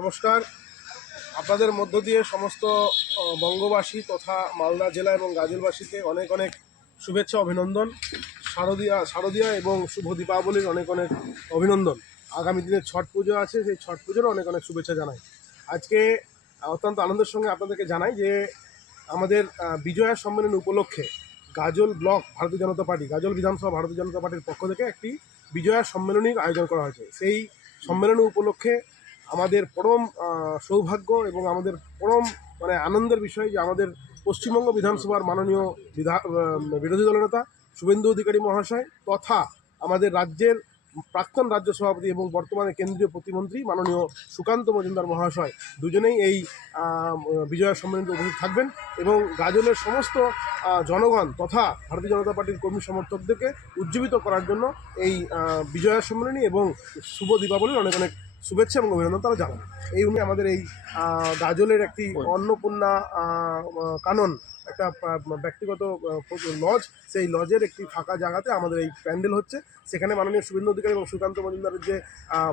নমস্কার। আপনাদের মধ্য দিয়ে সমস্ত বঙ্গবাসী তথা মালদা জেলা এবং গাজলবাসীকে অনেক অনেক শুভেচ্ছা, অভিনন্দন। শারদীয়া শারদীয়া এবং শুভ দীপাবলির অনেক অনেক অভিনন্দন। আগামী দিনে ছট পুজো আছে, সেই ছট পুজোরও অনেক অনেক শুভেচ্ছা জানাই। আজকে অত্যন্ত আনন্দের সঙ্গে আপনাদেরকে জানাই যে, আমাদের বিজয়া সম্মেলন উপলক্ষে গাজল ব্লক ভারতীয় জনতা পার্টি, গাজল বিধানসভা ভারতীয় জনতা পার্টির পক্ষ থেকে একটি বিজয়া সম্মেলনীর আয়োজন করা হয়েছে। সেই সম্মেলনী উপলক্ষে আমাদের পরম সৌভাগ্য এবং আমাদের পরম মানে আনন্দের বিষয় যে আমাদের পশ্চিমবঙ্গ বিধানসভার মাননীয় বিধা বিরোধী দলনেতা শুভেন্দু অধিকারী মহাশয় তথা আমাদের রাজ্যের প্রাক্তন রাজ্য সভাপতি এবং বর্তমানে কেন্দ্রীয় প্রতিমন্ত্রী মাননীয় সুকান্ত মজুমদার মহাশয় দুজনেই এই বিজয়া সম্মেলনে উপস্থিত থাকবেন এবং গাজলের সমস্ত জনগণ তথা ভারতীয় জনতা পার্টির কর্মী সমর্থকদেরকে উজ্জীবিত করার জন্য এই বিজয়া সম্মেলনী এবং শুভ দীপাবলির অনেক অনেক শুভেচ্ছা এবং অভিনন্দন তারা জানান এই উনি আমাদের এই গাজলের একটি অন্নপূর্ণা কানন একটা ব্যক্তিগত লজ। সেই লজের একটি ফাঁকা জায়গাতে আমাদের এই প্যান্ডেল হচ্ছে। সেখানে মাননীয় শুভেন্দু অধিকারী এবং সুকান্ত মজুমদারের যে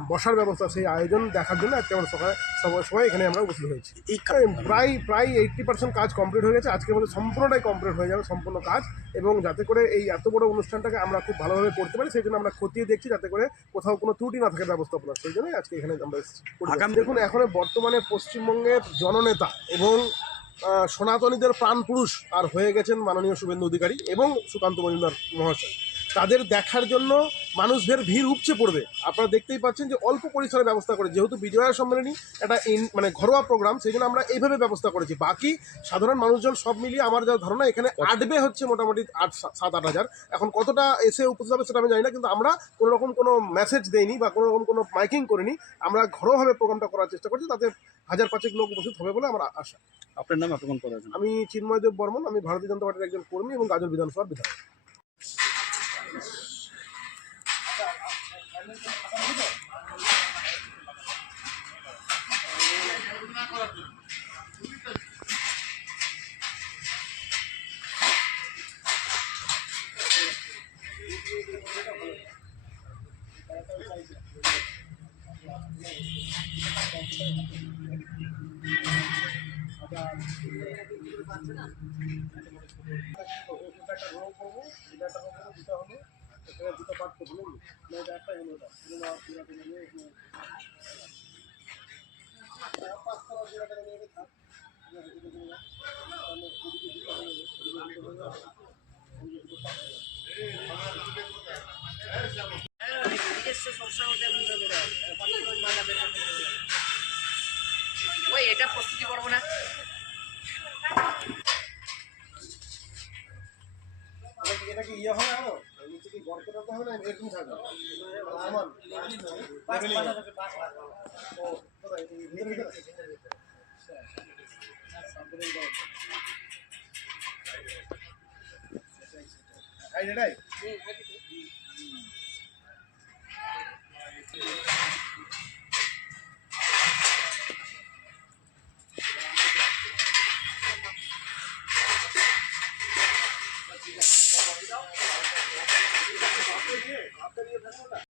বসার ব্যবস্থা সেই আয়োজন দেখার জন্য আজকে আমরা সকালে সবাই এখানে আমরা উপস্থিত হয়েছি। এই কা- প্রায় প্রায় এইট্টি পার্সেন্ট কাজ কমপ্লিট হয়ে গেছে। আজকে মধ্যে সম্পূর্ণটাই কমপ্লিট হয়ে যাবে সম্পূর্ণ কাজ। এবং যাতে করে এই এত বড় অনুষ্ঠানটাকে আমরা খুব ভালোভাবে করতে পারি সেই জন্য আমরা খতিয়ে দেখছি যাতে করে কোথাও কোনো ত্রুটি না থাকে ব্যবস্থাপনা। সেই জন্যই আজকে এখানে আমরা আগামী- দেখুন এখন বর্তমানে পশ্চিমবঙ্গের জননেতা এবং সনাতনীদের প্রাণ পুরুষ আর হয়ে গেছেন মাননীয় শুভেন্দু অধিকারী এবং সুকান্ত মজুমদার মহাশয়। তাদের দেখার জন্য মানুষদের ভিড় উপচে পড়বে। আপনারা দেখতেই পাচ্ছেন যে অল্প পরিসরে ব্যবস্থা করে যেহেতু বিজয়া সম্মেলনী একটা ইন মানে ঘরোয়া প্রোগ্রাম সেই জন্য আমরা এইভাবে ব্যবস্থা করেছি। বাকি সাধারণ মানুষজন সব মিলিয়ে আমার যা ধারণা এখানে আটবে হচ্ছে মোটামুটি আট সাত আট হাজার। এখন কতটা এসে উপস্থিত হবে সেটা আমি জানি না কিন্তু আমরা কোনো রকম কোনো মেসেজ দেইনি বা কোনো রকম কোনো মাইকিং করিনি। আমরা ঘরোয়াভাবে প্রোগ্রামটা করার চেষ্টা করছি তাতে হাজার পাঁচেক লোক উপস্থিত হবে বলে আমার আশা। আপনার নাম আপনি কোন পদে আছেন? আমি চিন্ময়দেব বর্মন আমি ভারতীয় জনতা পার্টির একজন কর্মী এবং গাজল বিধানসভার বিধায়ক। একটা রোগ দুটো পার্ট করব না এটা হলো এটা এটা নেওয়া পুরাটা নিয়ে থাক ঠিক আছে, এটা ওই এটা প্রস্তুতি করব না। এটা কি- ইয়ে হবে আরও নিচে কি গর্ত টর্ত হবে না এরকম থাকবে সমান 我让打快递，打快递，他不来。